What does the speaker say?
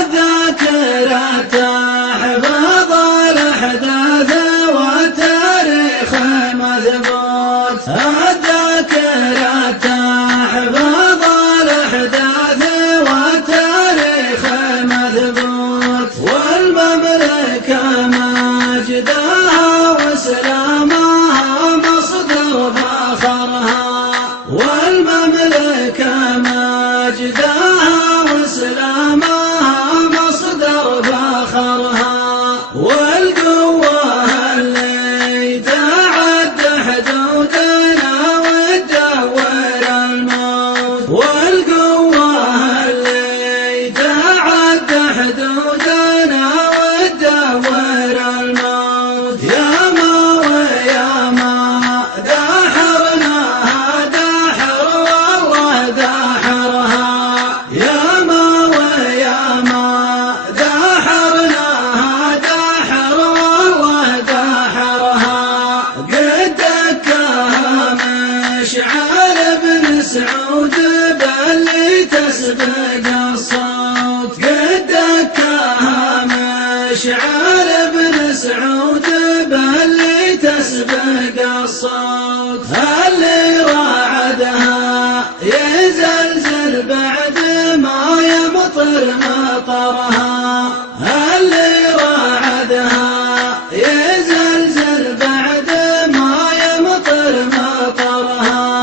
الذاكرة تحفظ الأحداث والتاريخ مثبوت. الذاكرة تحفظ الأحداث والتاريخ مثبوت. والمملكة مجدها وسلامها مصدر فخرها. والمملكة مجدها وسلامها مصدر فخرها. والقوة اللي تعد حدودنا وتدور الموت. والقوة اللي تعد حدودنا وتدور الموت. ياما وياما داحرناها داحر والله داحرها. ياما وياما داحرناها داحر والله داحرها. قد دكاها مشعل بن سعود باللي تسبق الصوت. قد دكاها مشعل بن سعود باللي تسبق الصوت. اللي راعدها يزلزل بعد ما يمطر مطرها.